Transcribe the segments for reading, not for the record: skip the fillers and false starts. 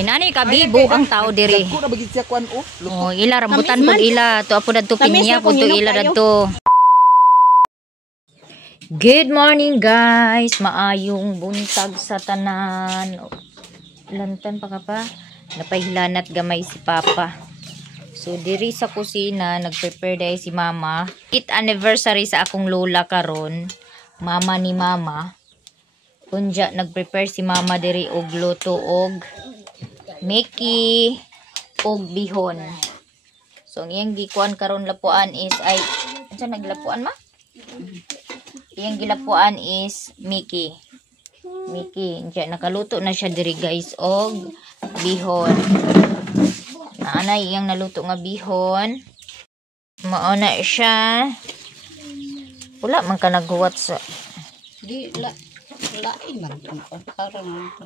Nani ka bibo ang tao diri. Ko na bagit siya kwan oh. Oh, ila rambutan pud ila to apo dadto pinya pud to ila dadto. Good morning guys, maayong buntag sa tanan. Lantan pa ka pa. Napahlanat gamay si Papa. So diri sa kusina nagprepare day si Mama. 8th anniversary sa akong lola karon. Mama ni Mama. Kunja nagprepare si Mama diri og luto og Mickey og bihon. So ang iyang gikuan karon lapuan is ay unsa naglapuan ma? Iyang gilapuan is Mickey. Mickey, nakaluto na siya diri guys og bihon. Naanay iyang naluto nga bihon. Mao na siya. Wala man ka naghuwat sa di lain man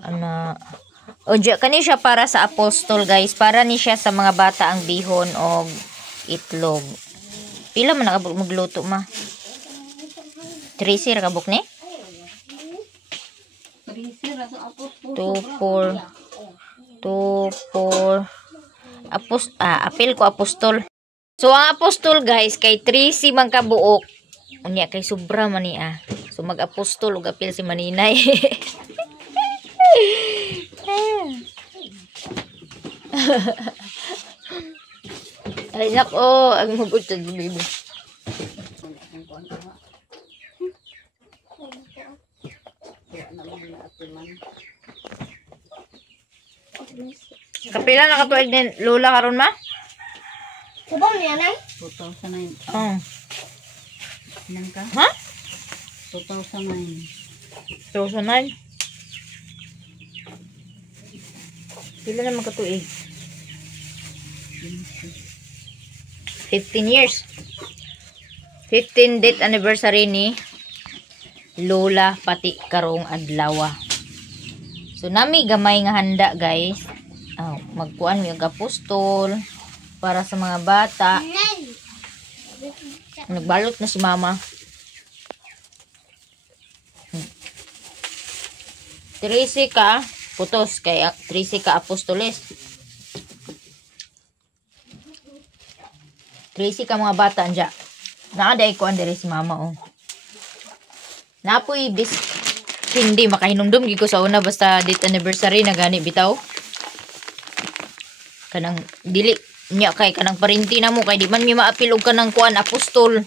ana. O diya kani siya para sa apostol guys. Para ni siya sa mga bata ang bihon og itlog. Pila man magluto ma? 3 ra kabuk ni? 2, 4 apil ko apostol. So ang apostol guys kay 3 man kabuok. Unya kay sobra man ni So mag-apostol ug apil si Maninay. Ay nako, ang mabutad bibi. Kapila na katuig ni Lola karon ma? Subong niya nay? 2009. Oh. Nang ka? Ha? 2009. 2009. Pila naman katuig? 15 years. 15 date anniversary ni Lola pati karong adlaw. So nami gamay nga handa guys. Magkuan mi og apostol para sa mga bata. Nagbalot na si Mama. 13 ka putos kay 13 ka apostoles. 13 ka mga bata anja. Naaday ko andere si Mama oh. Napoy bis hindi makahinumdum gid ko sa una basta date anniversary na gani bitaw. Kanang dili nya kay kanang parinti na mo kay di man mi maapil og kanang kuan apostol.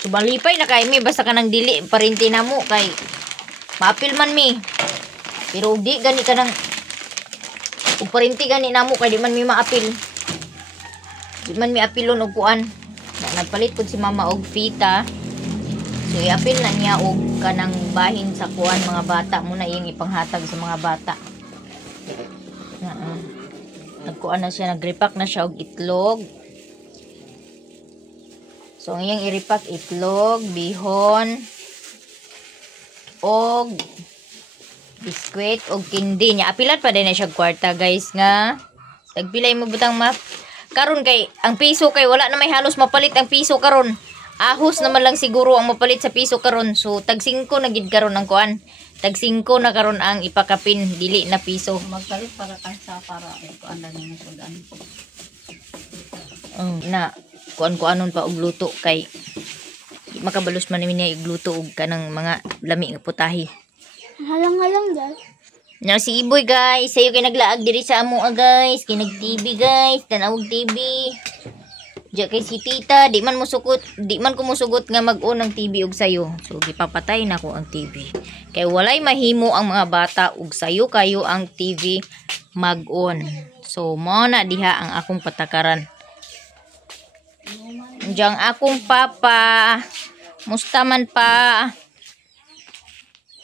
So malipay na kay mi basta kanang dili parinti na mo kay maapil man mi. Pero di gani kanang og parinti gani na mo kay di man mi maapil. Di man mi apilon og kuan. Nagpalit pud si Mama og pita. So iapil na niya og kanang bahin sa kuan mga bata muna iyang ipanghatag sa mga bata. Nagkuan na siya, nagrepack na siya og itlog. So ang iyang iripak itlog, bihon, og biskwit og kindi niya. Apilat pa din na siya kwarta guys nga. Tagpilay mo butang map. Karon kay ang piso kay wala na may halos mapalit ang piso karon. Ahos naman lang siguro ang mapalit sa piso karon. So tag 5 na gid karon ang kuan. Tag 5 na karon ang ipakapin dili na piso. Magpalit para kansa para kuan na ni sudan. Na kuan-kuanon pa og luto kay makabalos man niya igluto og kanang mga lami nga putahe. Halang-halang dai. Na si Iboy guys, sayo kay naglaag diri sa amo guys, kay nag-TV guys, tanawag TV. Diya kay si tita, di man ko musugot nga mag-on ang TV og sayo. So gipapatay na ko ang TV. Kay walay mahimo ang mga bata og sayo kayo ang TV mag-on. So mo na diha ang akong patakaran. Diyang akong papa, musta man pa?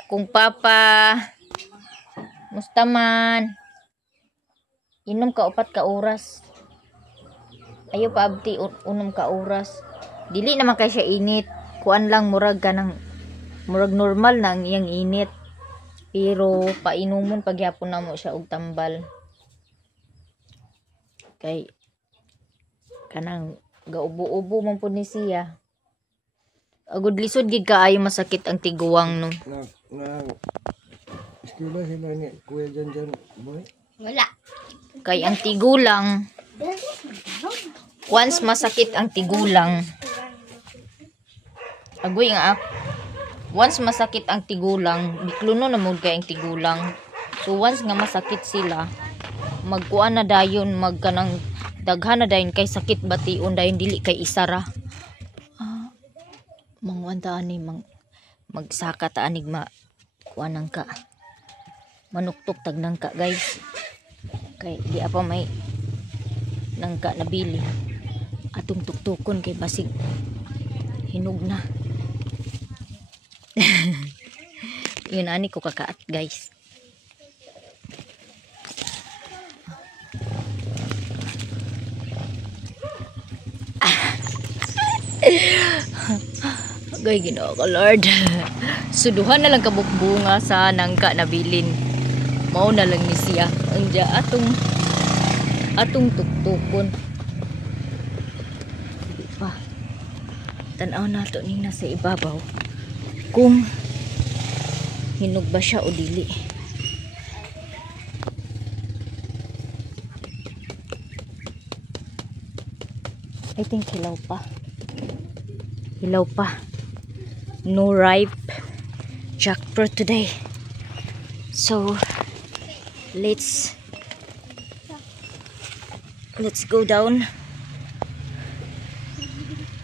Akong papa, musta man? Inom ka 4 ka oras. Ayo pa abti unom ka oras. Dili naman kay siya init. Kuan lang murag kanang murag normal na ang iyang init. Pero painumon pagyapon na mo siya og tambal. Kay kanang gaubo-ubo man pud ni siya. Agud lisod gid kaayo masakit ang tiguwang no. Eskwela sila ni Kuya Janjan boy. Wala. Kay ang tigulang, once masakit ang tigulang, agoy nga, once masakit ang tigulang, bikluno na mo kay ang tigulang. So once nga masakit sila, magkuan na dayon, magkanang daghan na dayon kay sakit bation dayon dili kay isara. Mangwanta ani magsaka ta anig kuanang ka. Manuktok tag nangka guys. Kay di apa may nangka nabili. Atong tuktukon kay basig hinog na. Yun ani ko kakaat guys. Gay Ginoo ko Lord. Suduhan na lang kabukbunga sa nangka nabilin. Mao na lang ni siya. Anja atong tuktukon. Di pa. Tanaw na to ning nasa ibabaw. Kung hinog ba siya o dili. I think hilaw pa. Hilaw pa. No ripe jackfruit today. So let's go down.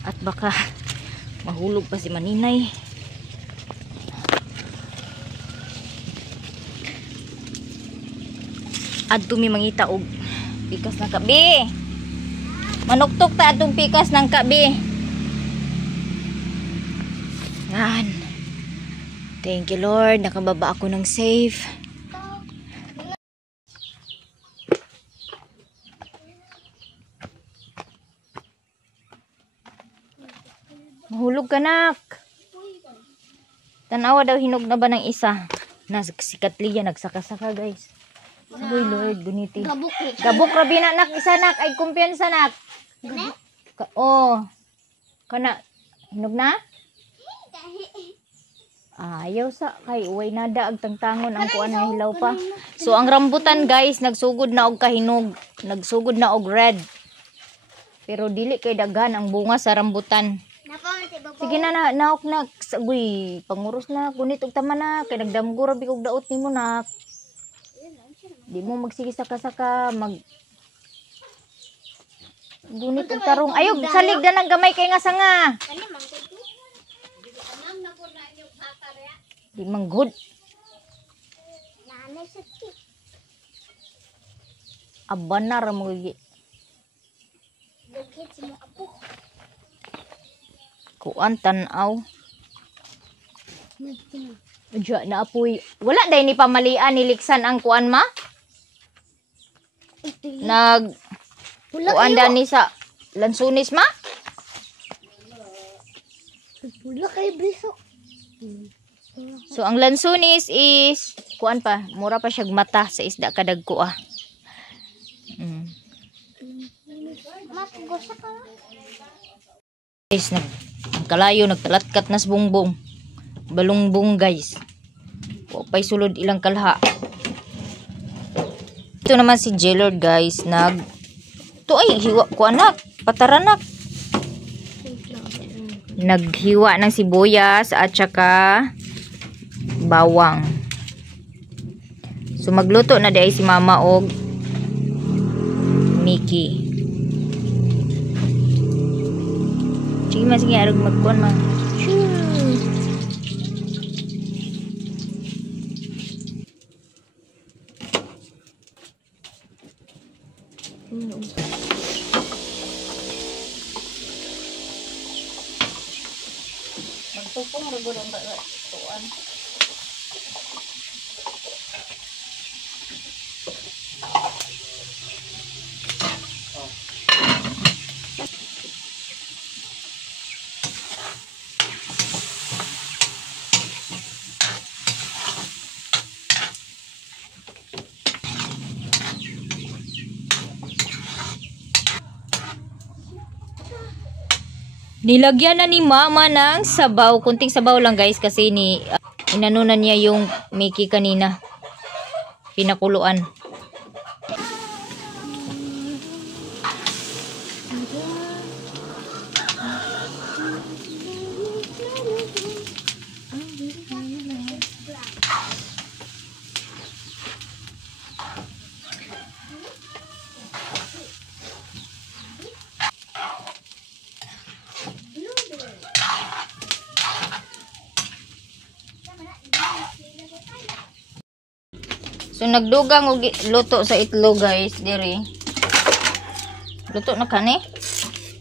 At baka mahulog pa si Maninay. Adto mi mangita og pikas ng kabi. Manuktok ta atong pikas ng kabi. Yan. Thank you Lord. Nakababa ako ng safe. Mahulog ka nak. Tanawa daw hinog na ba ng isa. Si Katlia nagsaka-saka guys. Uy Lord, guniti. Gabok rabi na nak. Isa nak. Ay kumpiyansa nak. Oh. Kana. Hinog na? Ayaw sa kay uway nada ag tangtangon ang kuan nga hilaw pa. So ang rambutan guys nagsugod na og kahinog, nagsugod na og red. Pero dili kay daghan ang bunga sa rambutan. Sige na naok na uy panguros na kunit og tama na kay nagdamgo ra big og daot nimo nak. Di mo magsige saka-saka gunit og tarong. Ayog salig na ng gamay kay nga sanga. Di manggod. Abanar mo gi. Kuan tanaw. Diya na apoy. Wala day ni pamalian niliksan ang kuan ma? Kuan dan ni sa lansunis ma? Pula kay briso. So ang lansunis is kuan pa, mura pa siyag mata sa isda kadagko ah. Guys, nagkalayo nagtalatkat nas bungbong. Balungbong guys. O pay sulod ilang kalha. Ito naman si J-Lord guys, to ay hiwa ko anak, pataranak. Naghiwa ng sibuyas at saka bawang. So magluto na day si Mama og Mickey. Sige arog magkuan man. Magtupong ra gud ang tuan. Nilagyan na ni Mama ng sabaw. Kunting sabaw lang guys kasi inanunan niya yung Mickey kanina. Pinakuluan. So nagdugang og luto sa itlog guys, diri. Luto na kani?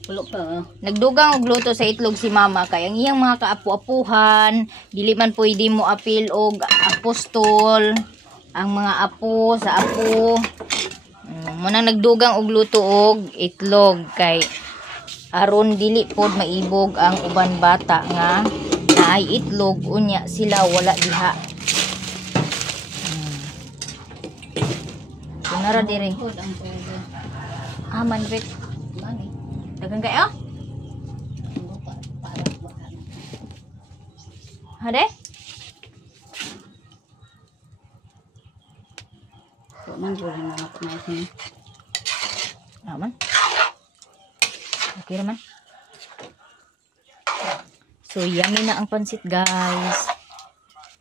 Pulo pa. Nagdugang og luto sa itlog si mama kay ang iyang mga kaapu-apuhan, dili man pwede mo apil og apostol, ang mga apo sa apo. Munang nagdugang og luto og itlog kay aron dili pod maibog ang uban bata nga naay itlog unya sila wala diha. Nara diri. Aman bek. Dagang kayo? Hade? Man jud na natin. Aman. Okay naman. So yummy na ang pansit guys.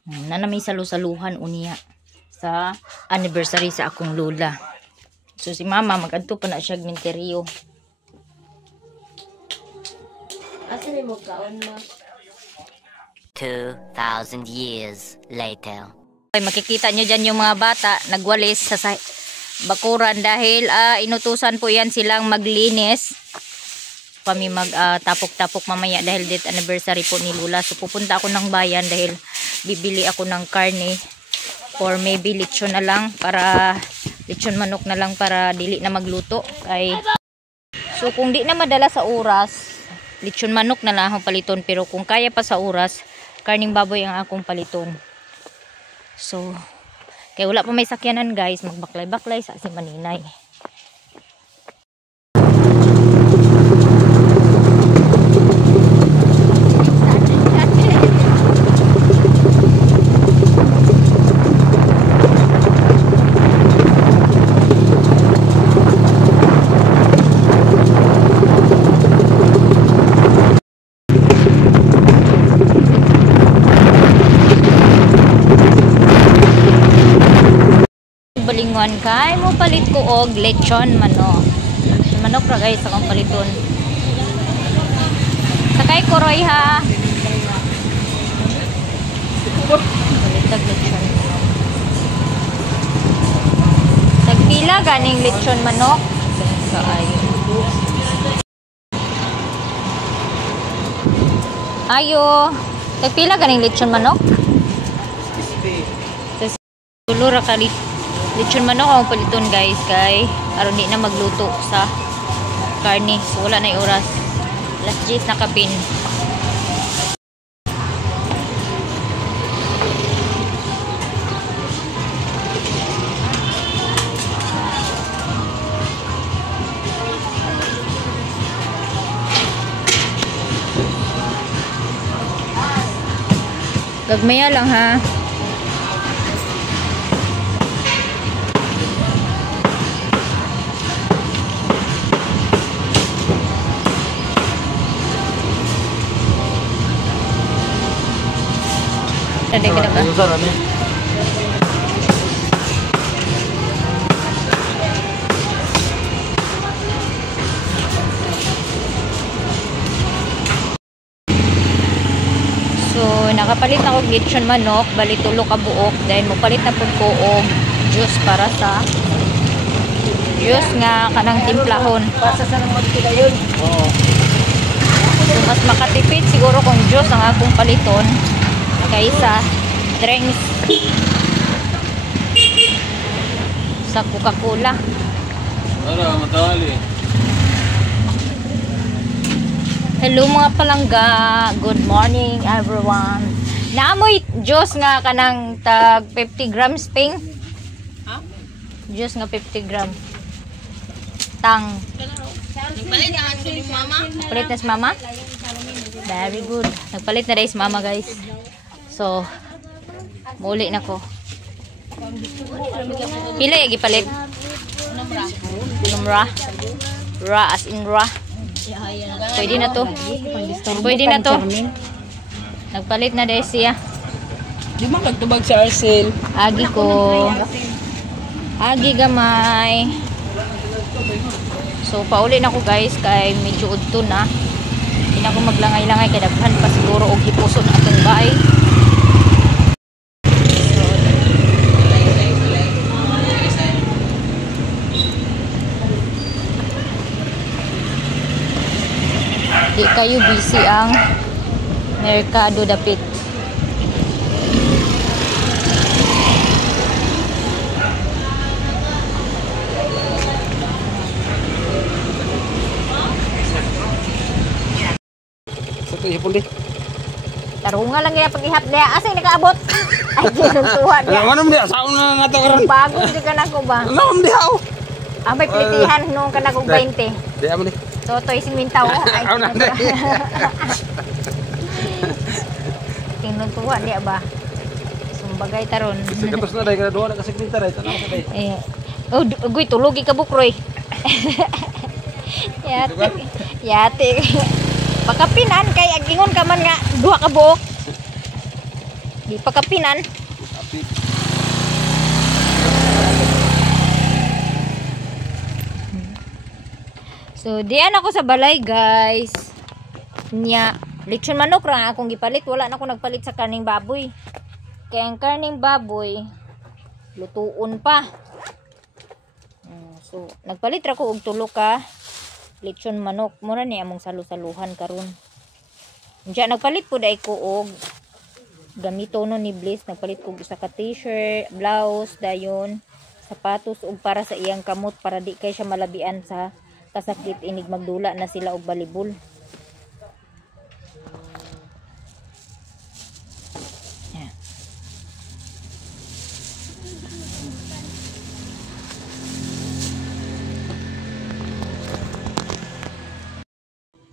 Nanamay salu-saluhan unya sa anniversary sa akong lola. So si mama magadto pa na siya minteriyo. Asa ni mo kaon ma? 2,000 years later. Ay, makikita nyo dyan yung mga bata nagwalis sa bakuran dahil inutusan po yan silang maglinis. Kami mag tapok-tapok mamaya dahil date anniversary po ni Lula. So pupunta ako ng bayan dahil bibili ako ng karne. Or maybe lechon na lang para lechon manok na lang para dili na magluto. So kung di na madala sa oras, lechon manok na lang akong paliton. Pero kung kaya pa sa oras, karning baboy ang akong paliton. So kaya wala pa may sakyanan guys, magbaklay-baklay sa si Maninay. Balingon kay mo palit ko og lechon manok. Manok ra guys akong paliton. Sakay ko roy ha. Palitag lechon. Tagpila ganing lechon manok. Kaayo. Ayo. Tagpila ganing lechon manok? Tulo ra ka lechon manok ang paliton guys kay aron di na magluto sa karne. So wala na yung oras. Alas 10 na kapin. Gagmaya lang ha. Tadi ka na ba? So, nakapalit na ko lechon manok, bali tulo ka buok, dahil mopalit na pud ko og juice para sa juice nga kanang timplahon. Pasa sa mga dayon. Oo. So, mas makatipid siguro kung juice ang akong paliton kaysa drinks sa Coca-Cola. Ara, madali. Hello mga palangga. Good morning everyone. Naamoy juice nga kanang tag 50 grams ping. Ha? Juice nga 50 gram. Tang. Palit na si mama. Palit na si mama? Very good. Nagpalit na rin si mama guys. So, muli na ko. Pila yung gipalit? Numra. Ra as in ra. Pwede na to. Pwede na to. Nagpalit na dahil siya. Di man kagtubag sa Arcel. Agi ko. Agi gamay. So, pauli na ko guys. Kay medyo udto na. Hindi na ko maglangay-langay. Kaya daghan pa siguro og hipuso na atong bahay. Di kayo busy ang merkado dapit. Sa ito, hipon di. Tarunga lang yung paghihap niya. Asa yung nakaabot? Ay, sinusuha niya. Ano mo di? Saan na nga ito karon? Bago di ka na ko ba? Ano mo di ako? May plitihan nung ka na kong 20. Di ako di. Totoy si Mintaw. Ay, Ako na di. tinutuwa niya ba? Sumbagay taron. Sa katos na dahil. Kada doon na kasiglinta dahil. Tanong sa dahil. Guy, tulogi ka bukroy. Yate. Yate. Pakapinan kay agingon ka man nga duha ka buok. Di pakapinan. Api. So, diyan ako sa balay, guys. Nya, lechon manok ra akong gipalit. Wala na ako nagpalit sa karning baboy. Kaya ang karning baboy, lutuon pa. So, nagpalit ra ko og tulo ka lechon manok. Mura ni among salu-saluhan karon. Diyan nagpalit po dai ko og gamito no ni Bliss. Nagpalit ko isa ka t-shirt, blouse, dayon, sapatos ug para sa iyang kamot para di kay siya malabian sa kasakit inig magdula na sila og balibol. Yeah.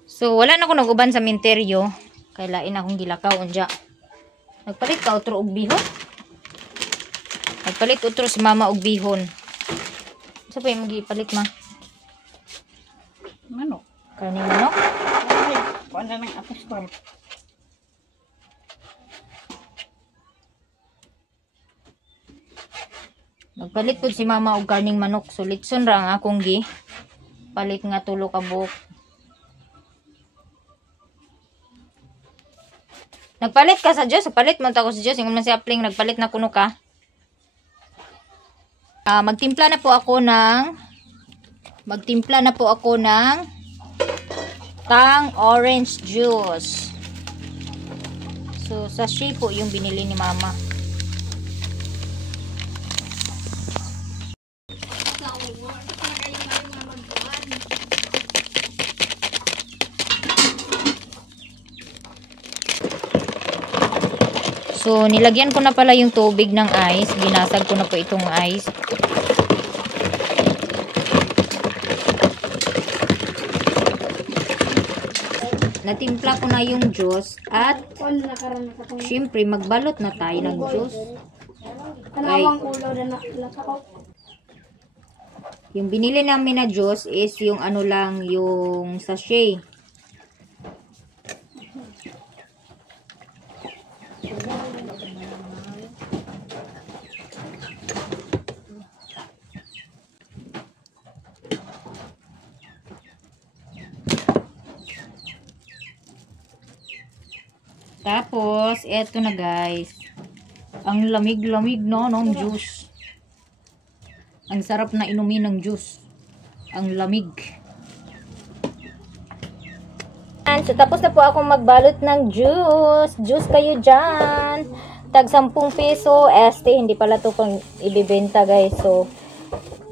So wala na ko naguban sa minteryo kay lain akong gilakaw unja. Nagpalit ka utro og bihon. Nagpalit utro si mama og bihon. Sa pa yung magipalit ma? Manok. Karning manok? Kuan na ng apostol. Nagpalit po si mama og karning manok. So litson ra ang akong gi palit nga tulo ka buok. Nagpalit ka sa Diyos. Palit mo ako sa Diyos. Yung man si Apling nagpalit na kuno ka. Magtimpla na po ako ng tang orange juice. So sachet po yung binili ni mama. So, nilagyan ko na pala yung tubig ng ice. Binasag ko na po itong ice. Natimpla ko na yung juice. At, syempre, magbalot na tayo ng juice. Okay. Yung binili namin na juice is yung ano lang, yung sachet. Tapos, eto na guys. Ang lamig-lamig no, ng juice. Ang sarap na inumin ng juice. Ang lamig. So, tapos na po akong magbalot ng juice. Juice kayo dyan. Tag 10 peso. Hindi pala to pang ibibenta guys. So,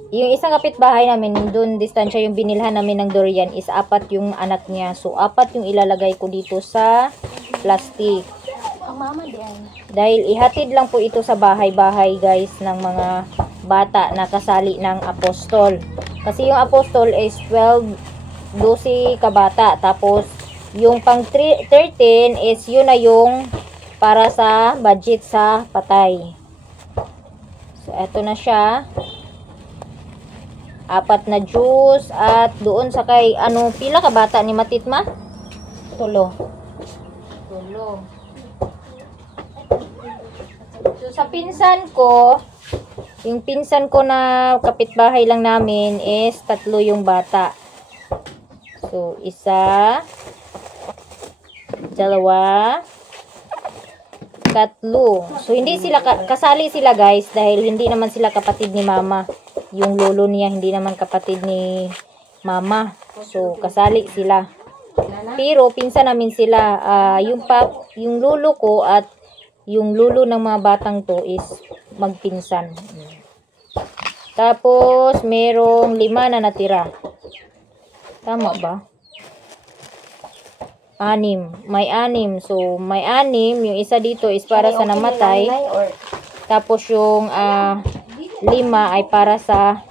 yung isang kapitbahay namin, doon distansya yung binilhan namin ng durian is 4 yung anak niya. So, 4 yung ilalagay ko dito sa plastic. Dahil ihatid lang po ito sa bahay-bahay guys ng mga bata na kasali ng apostol. Kasi yung apostol is 12 kabata. Tapos yung pang 13 is yun na yung para sa budget sa patay. So eto na siya. 4 na juice at doon sa kay pila ka bata ni Matitma? 3. So, sa pinsan ko, yung pinsan ko na kapitbahay lang namin is 3 yung bata. So, 1, 2, 3. So, hindi sila, kasali sila guys dahil hindi naman sila kapatid ni mama. Yung lolo niya, hindi naman kapatid ni mama. So, kasali sila. Pero pinsan namin sila. Yung lulo ko at yung lulo ng mga batang to is magpinsan. Tapos merong 5 na natira. Tama ba? 6. May 6. So may 6. Yung isa dito is para sa namatay. Tapos yung 5 ay para sa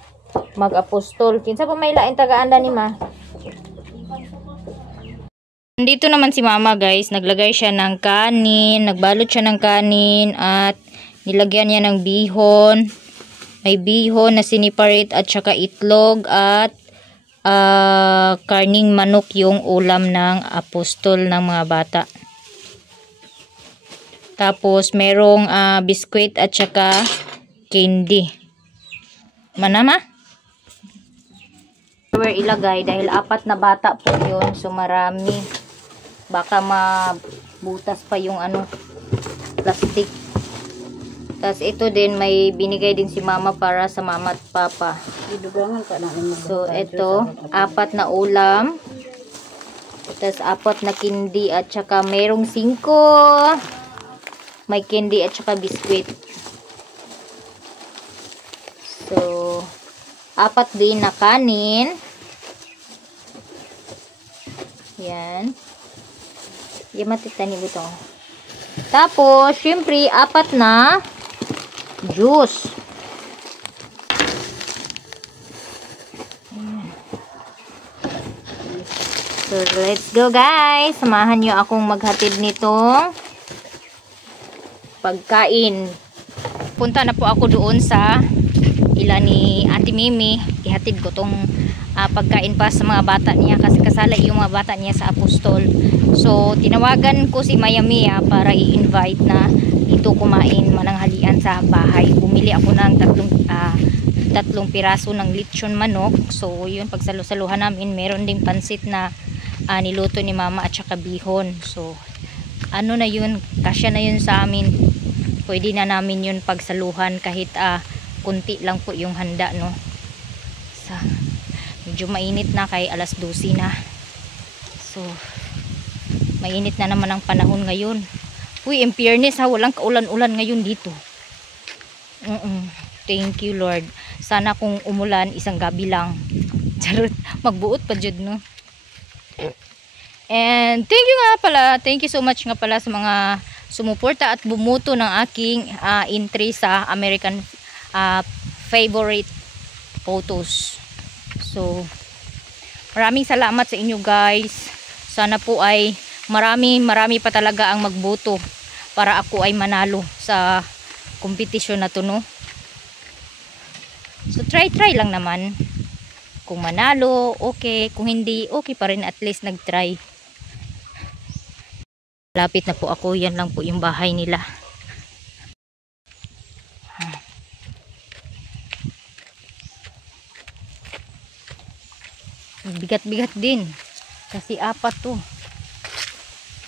mag-apostol. Kinsa pa may lain taga-anda ni ma? Dito naman si mama guys, naglagay siya ng kanin, nagbalot siya ng kanin at nilagyan niya ng bihon. May bihon na siniparate at saka itlog at karning manok yung ulam ng apostol ng mga bata. Tapos merong biskwit at saka candy. Manama? Where ilagay dahil 4 na bata po yun, so marami. Baka mabutas pa yung plastic. Tapos ito din may binigay din si mama para sa mama at papa. So ito 4 na ulam. Tapos 4 na candy at saka merong 5. May candy at saka biskwit. So 4 din na kanin. Yan. Yan matitani buto. Tapos, syempre, 4 na juice. So, let's go guys. Samahan nyo akong maghatid nitong pagkain. Punta na po ako doon sa ila ni Ate Mimi. Ihatid ko tong pagkain pa sa mga bata niya kasi kasala yung mga bata niya sa apostol. So tinawagan ko si Maya Mia para i-invite na dito kumain mananghalian sa bahay. Bumili ako ng 3 piraso ng lechon manok. So yun, pagsalo-saluhan namin, meron ding pansit na niluto ni mama at saka bihon. So ano na yun, kasya na yun sa amin. Pwede na namin yun pagsaluhan kahit kunti lang po yung handa, no. Medyo mainit na kay 12:00 na. So mainit na naman ang panahon ngayon. Uy, in fairness walang kaulan-ulan ngayon dito. Thank you Lord. Sana kung umulan isang gabi lang. Charot, magbuot pa jud, no. And thank you so much nga pala sa mga sumuporta at bumuto ng aking entry sa American favorite photos. So maraming salamat sa inyo guys. Sana po ay marami pa talaga ang magboto para ako ay manalo sa kompetisyon na to, no. So try lang naman. Kung manalo, okay. Kung hindi, okay pa rin, at least nag-try. Lapit na po ako. Yan lang po yung bahay nila. Bigat-bigat din. Kasi 4 to.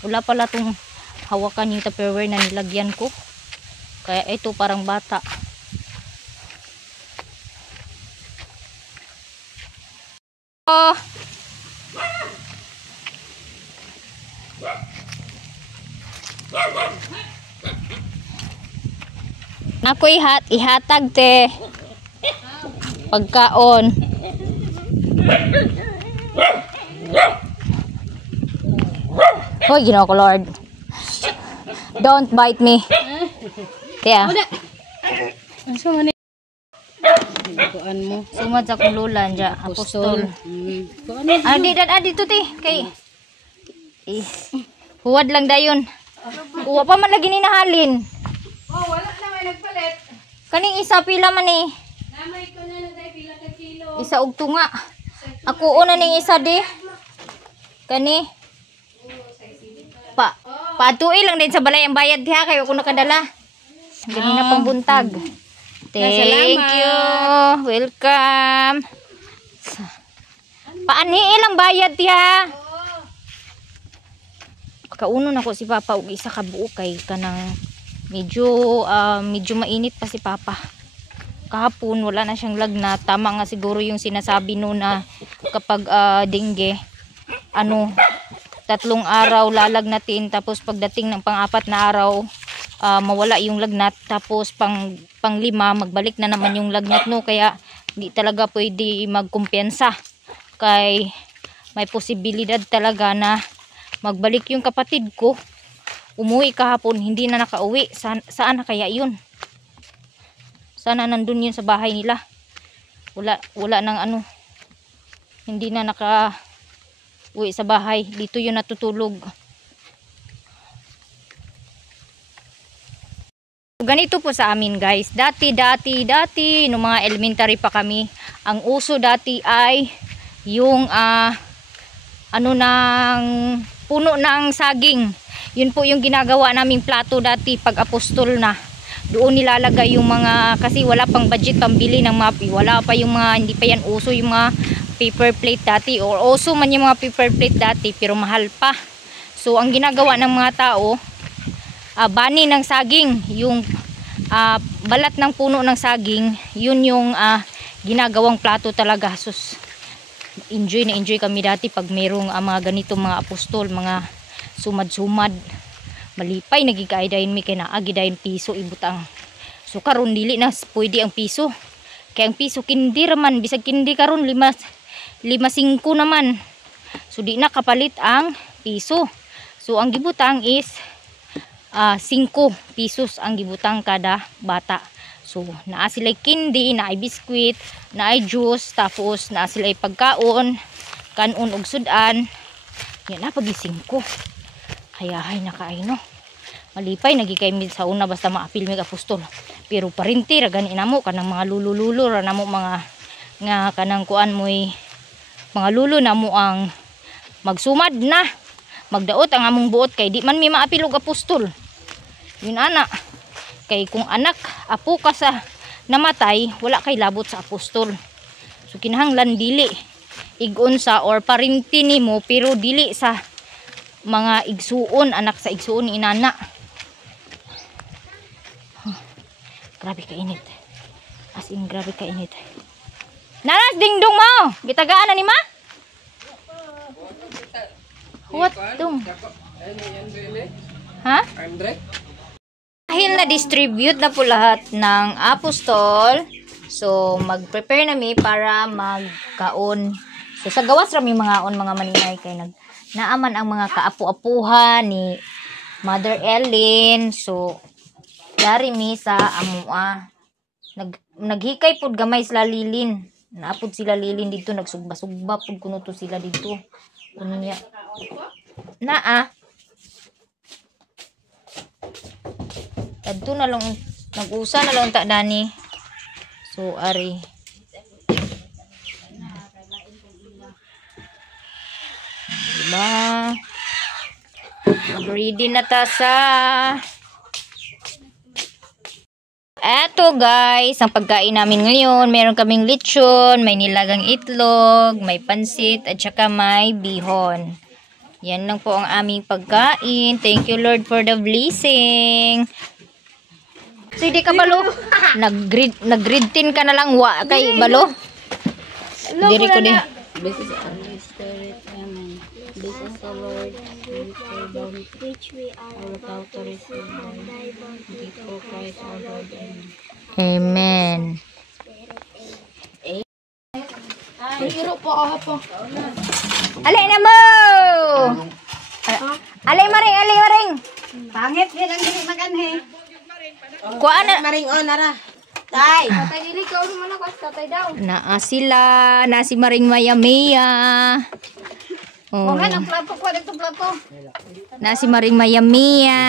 Wala pala tong hawakan yung Tupperware na nilagyan ko. Kaya ito parang bata. Oh. Ako ihatag te pagkaon. Hoy, Ginoo ko Lord. Don't bite me. Kaya. Sumad sa kong lulan dya. Apostol. Dito te. Kay. Huwad lang dayon. Kuha pa man lagi ni nahalin. Oh, wala na may nagpalit. Kaning isa pila man eh. Namay ko na day pila ka kilo. Isa og tunga. Ako una ning isa di. Kani. Patuloy lang din sa balay ang bayad diha kay ako nakadala. Ganina pang buntag. Thank you. Welcome. Paani ilang bayad diha? Kauno na ko si Papa og isa ka buo kay kanang medyo mainit pa si Papa. Kahapon wala na siyang lagnat. Tama nga siguro yung sinasabi no na kapag dengue 3 araw lalagnatin, tapos pagdating ng pang-4 na araw mawala yung lagnat, tapos pang-5 magbalik na naman yung lagnat, no. Kaya hindi talaga pwede magkumpiyansa, kay may posibilidad talaga na magbalik yung kapatid ko. Umuwi kahapon, hindi na nakauwi. Saan na kaya yun? Sana nandun yun sa bahay nila. Wala nang ano, hindi na naka-uwi sa bahay. Dito yun natutulog. Ganito po sa amin, guys. Dati, nung mga elementary pa kami, ang uso dati ay yung ng puno ng saging. Yun po yung ginagawa naming plato dati pag apostol na. Doon nilalagay yung mga, kasi wala pang budget pambili ng mga, wala pa yung mga, hindi pa yan uso yung mga paper plate dati, or uso man yung mga paper plate dati pero mahal pa. So ang ginagawa ng mga tao, bani ng saging, yung balat ng puno ng saging, yun yung ginagawang plato talaga. Sus, enjoy na enjoy kami dati pag merong mga ganitong mga apostol, mga sumad-sumad. Malipay nagigaidayin mi kay naagidayin piso ibutang. So karon dili na pwede ang piso. Kaya ang piso kindi raman, bisag kindi karon 5.5 naman. So di na kapalit ang piso. So ang gibutang is 5 pesos ang gibutang kada bata. So naa sila kindi, naay biskwit, naay juice, tapos naa sila pagkaon, kanon og sudan. Yan na pagi 5. Hayahay na kaay, no. Malipay nagikay mi sa una basta maapil mi apostol. Pero parinti ra gani namo kanang mga lulu-lulo ra namo, mga nga kanang kuan moy mga lulo namo ang magsumad na. Magdaot ang among buot kay di man mi maapil og apostol. Yun ana. Kay kung anak apo ka sa namatay, wala kay labot sa apostol. So kinahanglan dili igon sa or parinti nimo pero dili sa mga igsuon, anak sa igsuon ni inana. Grabe ka init. As in grabe ka init. Nanas dingdong mo. Gitagaan na ni ma? What dong? Ha? Dahil na-distribute na po lahat ng apostol, so mag-prepare na mi para magkaon. So sa gawas rami mga maningay kay naaman ang mga kaapu-apuhan ni Mother Ellen. So dari mi sa amua naghikay pud gamay sila lilin. Naapod sila lilin dito, nagsugba-sugba pud kuno to sila dito. Unya. Adto na lang nag-usa na lang ta dani. So ari. Diba? Ready na ta sa eto guys, ang pagkain namin ngayon. Meron kaming lechon, may nilagang itlog, may pansit, at saka may bihon. Yan lang po ang aming pagkain. Thank you Lord for the blessing. So hindi ka balo? Nag-grade 10 ka na lang wa kay balo? Diri ko di. This is our spirit, amen. This is the Lord, which we are about to receive before Christ our Lord, amen. Amen. Hiro po ako po. Alay na mo! Alay maring! Pangit din ang dili maganhe. Kuan na. Maring on nara. Tay. Tatay dili ka man ako tatay daw. Naa sila, na si Maring Maya-Maya. Oh. Mga ang plato ko dito plato. Na si Maring Maya-Maya.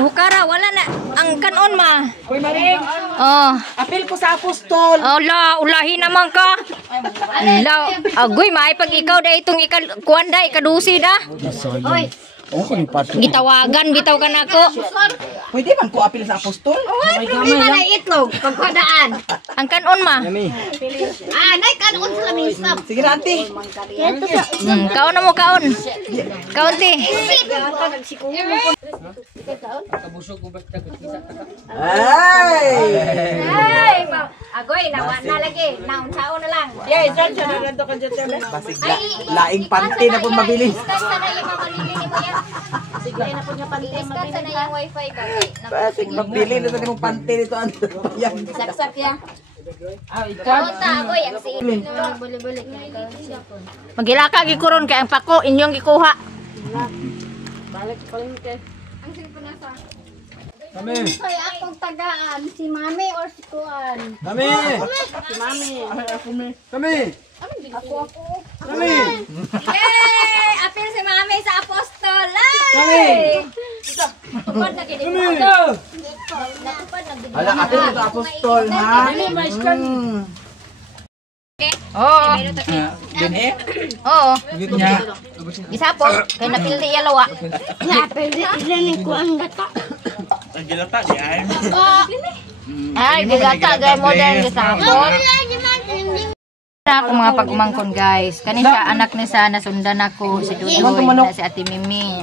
Hukara, wala na. Ang kanon ma. Hoy Maring, Oh. apil ko sa apostol. Ala, ulahi naman ka. Ala, agoy, maay pag ikaw da itong kuan da, ikadusi da. Oy. Gitawagan, bitaw ka na ako. Pwede man ko apil sa apostol? May problema na itlog pagkadaan. Ang kanon ma. Nay kanon sa lamisa. Sige na, auntie. Kaon na mo, kaon. Kaon ti. Ay! Ay, agoy Goy, nawa na lagi. Naunsaon na lang. Yes, dyan siya na ka dyan. Basig laing panty na po mabili. Sana yung mamalili ni mo yan. Sige na po nga panty Sana yung wifi ka. Basig mabili na sa mong panty nito. Yan. saksak ya. Kaunta, Goy, ang siilin. Balik-balik. Magilaka gikuron kay ang pako inyong gikuha. Balik pa rin kay. Kami. Kaya akong tagaan, si Mami or si Kuan? Kami. Si Mami. Kami. Ako. Kami. Yay! Apil si Mami sa apostol. Kami. Tupad na gini. Natupad na gini. Hala, atin ito apostol, ha? Oo. Din eh? Oo. Git niya. Isa po. Kaya napildi yalawa. Nga, pwede ilan ni Kuan gata. Ang gilata di ay. Ay, bigata. Gaya mo din gisapot. Na ako mga pagumangkon guys. Kanisa anak ni sa nasundan ako. Si Dudoy na si Ate Mimi.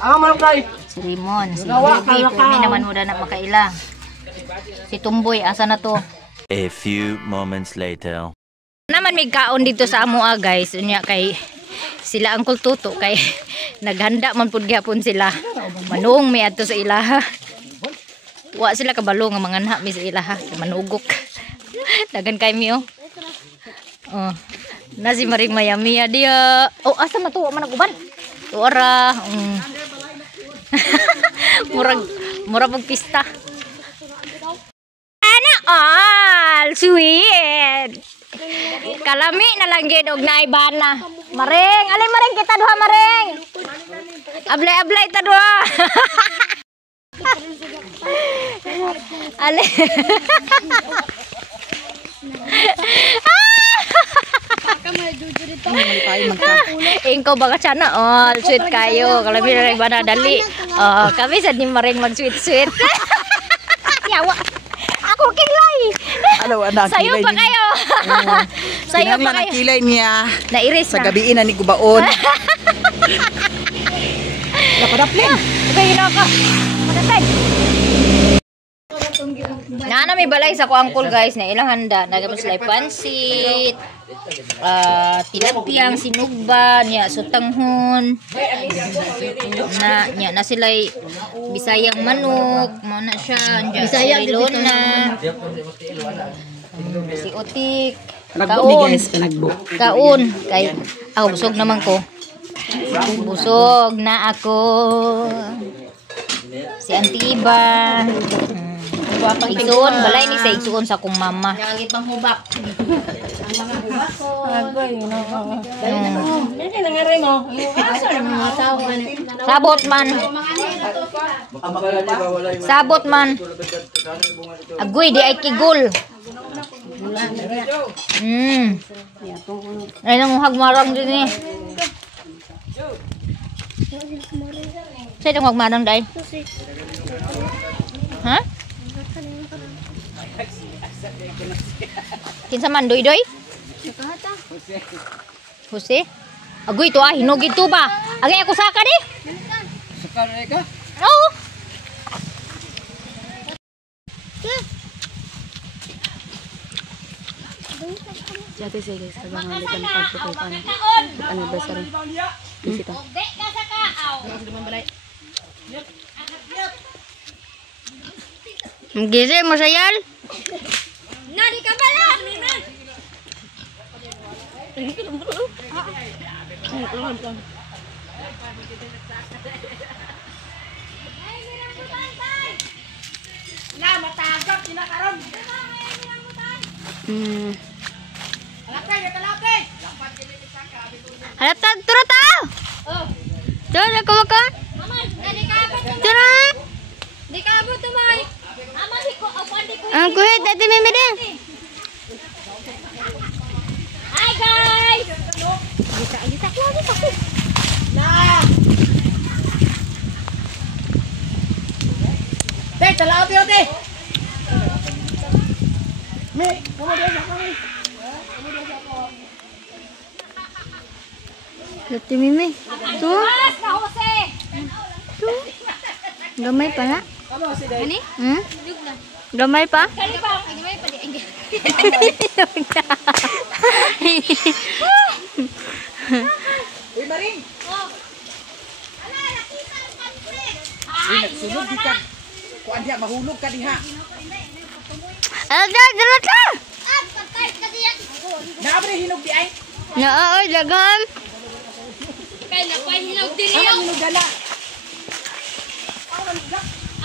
Manong kay. Si Rimon. Si Baby. Kami naman muna na makaila. Si Tumboy. Asa na to? A few moments later. Naman may kaon dito sa amoa guys. Unya kay sila ang kultuto kay naghanda man pud gyapon sila. Manung mi adto sa ilaha. Wa sila kabalo nga manganha mi sa ilaha. Manugok. Dagan kay mi oh. Oh. Na si Maring Mayamia dia. Oh, asa na to man naguban? Tuara. Murag pista. Ana all sweet. Kalami na lang gid og naibana. Maring, alay maring kita duha maring. Ablay ta duha. Ale. Ingko baka sana all sweet kayo. Kalami na lang bana dali. Oh, kami sad ni maring mag sweet. Yawa. Ako kilay. Ano, anak, Sayo pa kayo. Sayo pa kayo. kilay niya. Nairis Sa na. gabi na ni Gubaon. Napadaplin. Okay, na ako. Madatay. Nana may balay sa ko angkol guys na ilang handa. Nagamos lay pansit. Tilapia, sinugba, niya sutanghon. Na sila'y bisayang manok, mo na siya, bisayang lona. Si Otik, kaon, kay ako busog naman ko. Busog na ako. Si Auntie Iba. Igsuon, balay ni sa igsuon sa akong mama. Nangit pang hubak. Sabot man. Sabot man. Agoy di ay kigul. Ay nang hagmarang din eh. Sa itong hagmarang day? Ha? Kinsa man doy? Jose? Agoy to hinugid to ba? Agay ako saka di? Saka ka? Oo. Jati siya guys, kagangalitan pagpupukan. Anniversary. Bisita. Gising mo sayal? Nani ka bala? Halata, turo ta! Turo, kumakan? Nani ka ba? Turo! Di ka ba tumay? Aman di ko, apan di ko. Ang kuhit, dati mimi din. Hi guys! Teh, talaw tiyo, teh. Dati mimi. Tu, Mas na Jose! gamay pa na. Ani? Hmm? Gamay pa? Kali ba? Ay, di ba pa di? Uy, Maring! Uy, nagsunod di ka. Kuan diha, mahulog ka diha. Dala ta! Naabre hinog di ay. Naa, dagan. Kaya na pa hinog diri Aman yung. hinog dala.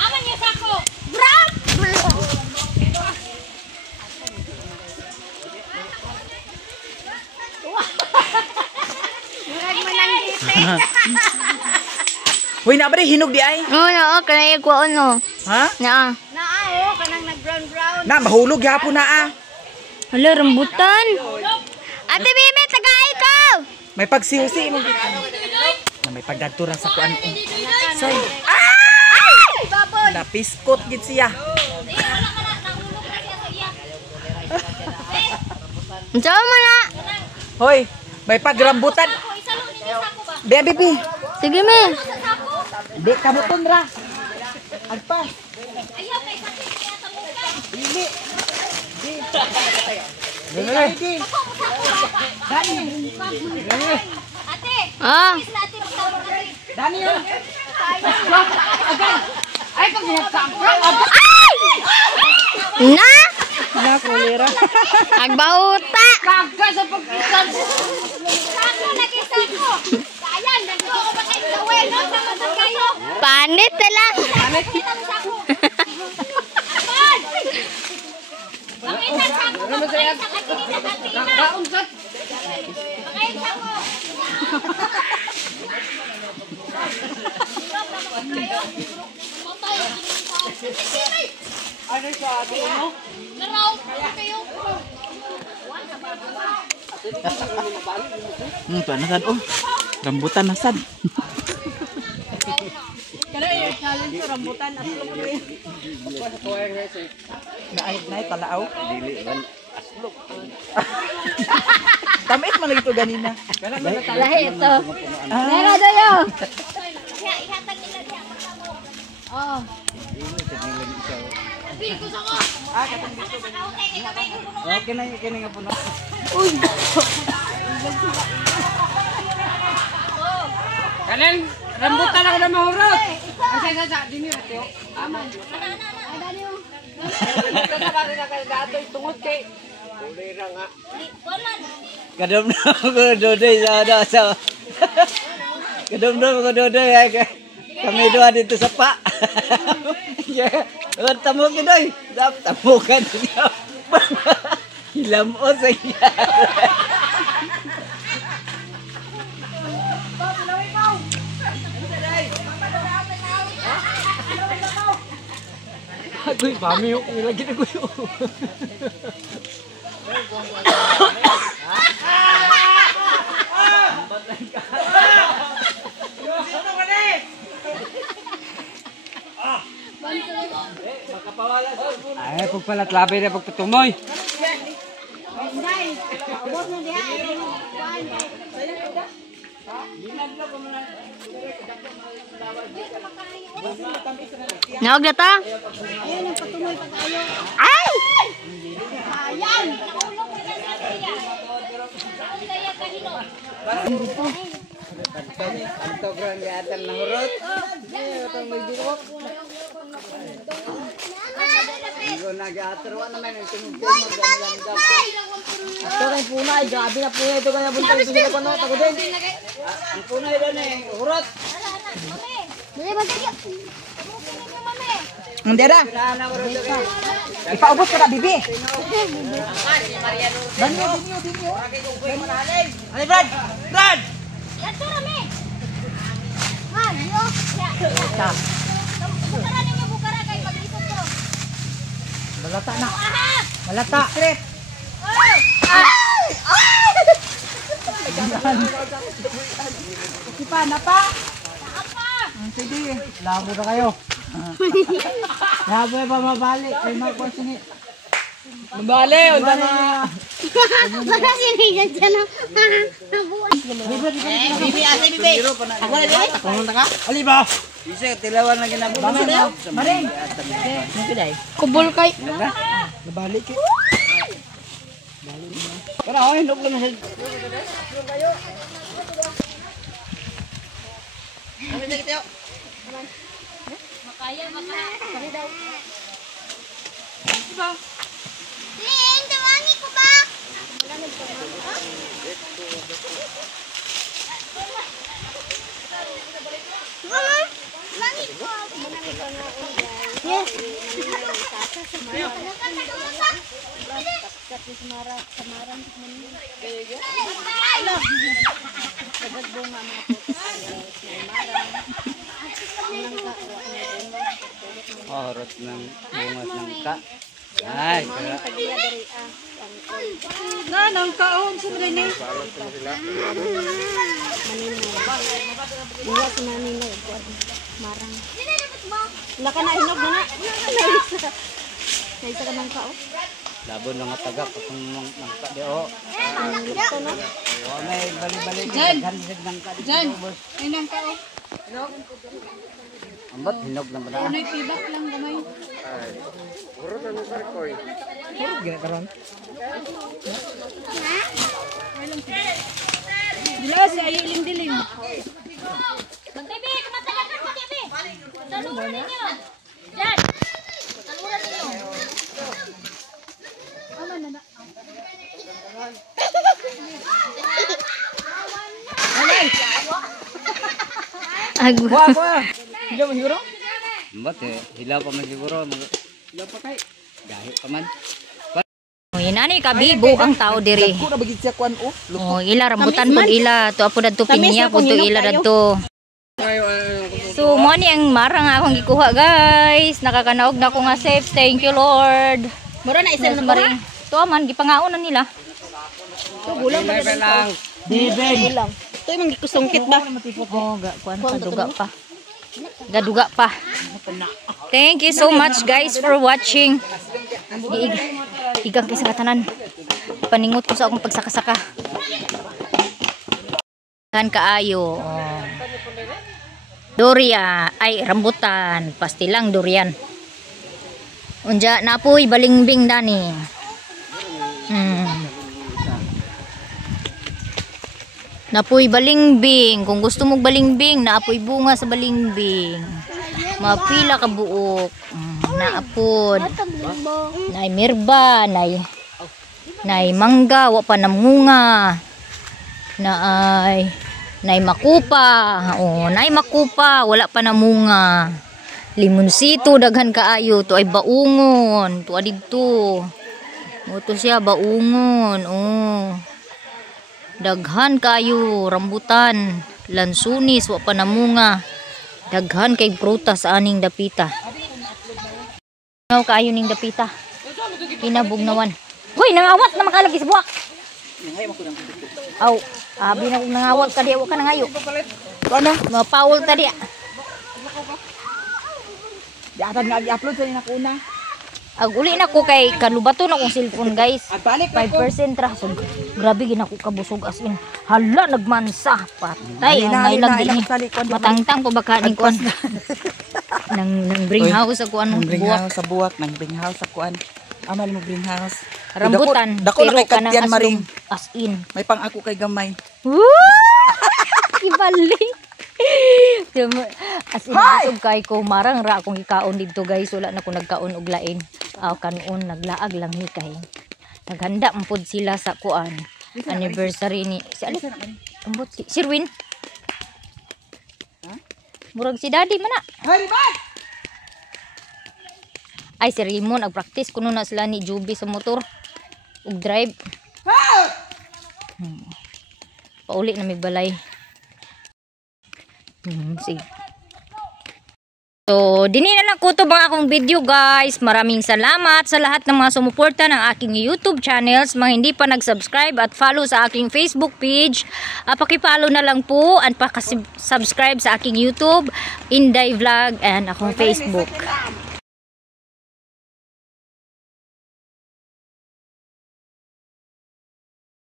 Aman niya sa ako. Uy, naabre hinog di ay. Oo, naa, kanay ko ano. Ha? Naa. Naayo kanang nag-brown. Na, mahulog yapon na ah. Hala, rambutan. Ate Bibi, tagay ko! May pagsiusi mo. Na may pagdagturan sa kuan. Say. Napiskot gid siya. Unsaon mo na? Hoy, may pagrambutan. Be, bibi. Sige, me. Di kamuton ra. Agpas. Dili. Di. Dili. Di. Dani. Ate, Ah, natin magtawag natin. Dani yun. Ay, pag hinagkam. na! Na, kulira. Agbahuta! Kagka sa pagkisan. Sako, nakisako. Ayan, nagtuo pa kayo sa weno. Sama kayo. Panit na lang. Makita mo sako. Aman! Makita sako. Makita sa katinina. Kaunsa. Makita sako. Ano sa atin mo? Naraw kayo. Panasan oh. Rambutan nasad. Kaya yung challenge sa rambutan. Aslo mo yun. Naay talaaw. Dili man aslok. Tamit man ito ganina. Lahi ito. Pero doyo. Ihatag nila diya. Oh. Pili ko sa ko. Okay na kini nga puno. Kanan, rambutan ako na mahurot. Kasi sa dini ratyo. Aman. Tungod kay. Kulira nga. Kadom-dom ko dodoy sa. Kadom-dom ko dodoy ay kami dua dito sa pa. Tamo ko doy. Tamo ka dito. Hilam o sa iya. Agoy, mami yung ilagay na ko yun. Ay, pagpalat labi na pagpatumoy. Naog na ta? Ay! Ayan. Nakulong ko na siya. Kaya kanino. Anto grang gaatan na hurot. Igo nag-atarwa naman yung tumugtong magdamdam. Ito kay punay, grabe na punay ito kaya buntay ito sila pano ako din. Ang punay doon eh, hurot. Dali ba tayo? Hindi na. Pinahan ako rin doon. Ipaubos ka na bibi. Ano Brad? Brad! Yan to rami. Man, yo. Ya. Bukara ninyo bukara kay pag-isot ko. Malata na. Malata. Strip. Sipa na pa. Sige, labo na kayo. Labo pa mabalik. Ay magpasingi. Mabali, unta na. Baka sinigan siya na. Bibi, ate bibi. Ako na bibi. Pumunta ka? Ali ba? Isa, tilawan na ginagawa. Maring. Kubol kay. Nabalik eh. Kana oy, hinog naman sa. Ling, tawangi ko ba? Mama, tawangi ko. Yes. Orot ng bungas ng ka. Ay, kaya. Nang kaon si Rene. Buwa si Manila. Marang. Laka na hinog na. Naisa ka ng kao. Labon nga tagak kung ng ka di o. Ito no. O may bali-bali daghan sig ng ka. Jan. Ay nang kao. Ambat hinog na ba? May tibak lang gamay. Gina karon. Dila si ayo iling-diling. Magtibi, kumatagal ka magtibi. Saluran ninyo. Diyan. Saluran ninyo. Agwa. Hilaw man siguro? Ambat hilaw pa man siguro. Hilaw pa kay. Gahi pa man. Inani kabibo ang tao diri. Ko na bagid siya kwan o. Oh, ila rambutan pud ila. To apo dadto pinya pud to ila dadto. So mo ni ang marang akong gikuha guys. Nakakanaog na ko nga safe. Thank you Lord. Mura na isa Mas na maring. To man gipangaon na nila. to gulang ba lang. Deben. Gulang. To imong gikusungkit ba? Oh, ga kuan paduga pa. Gaduga pa. Thank you so much guys for watching. Igang kisa katanan. Paningot ko sa akong pagsakasaka. Kan kaayo. Durian, ay rambutan, pastilang durian. Unja napoy balingbing dani. Napoy balimbing. Kung gusto mong balimbing, naapoy bunga sa balimbing. Mapila ka buok. Naapod. Nay mirba, nay mangga, wa pa namunga. Nay makupa. Oh, nay makupa, wala pa namunga. Limonsito daghan kaayo, to ay baungon, to adidto. O to siya baungon. Oh. Daghan kayo rambutan, lansunis wa pa namunga. Daghan kay prutas aning dapita. Naw kayo ning dapita. Kinabugnawan. Hoy, nangawat na makalagi sa buwak. Aw, abi na kong nangawat kadi wa ka nangayo. Ano? Mapaul tadi. Di atan nga i-upload sa nina kuna. Ag uli na ko kay kalubato na kong cellphone guys. Balik 5% ra. So, grabe ginako kabusog as in. Hala nagmansa patay ang may lagi ni. Matangtang pa baka ning kuan. nang bring house ako anong bring buwak. house sa buwak, nang bring house sa kuan. Amal mo bring house. Rambutan. Dako na kay kanang kadyan maring. as in. May pang ako kay gamay. Ibali. As in busog kay ko marang ra akong ikaon dito guys. Wala na ko nagkaon og lain. Aw kanon naglaag lang ni kay. Naghanda pud sila sa kuan. Anniversary ni si ano? Ambot si Sirwin. Murag si Daddy man na. Ay si Raymond nag-practice kuno na sila ni Juby sa motor ug drive. Pauli na may balay. Sige. So, dini na lang ko to bang akong video guys. Maraming salamat sa lahat ng mga sumuporta ng aking YouTube channels. Mga hindi pa nag-subscribe at follow sa aking Facebook page. Paki-follow na lang po at paki-subscribe sa aking YouTube, Inday Vlog and akong Facebook.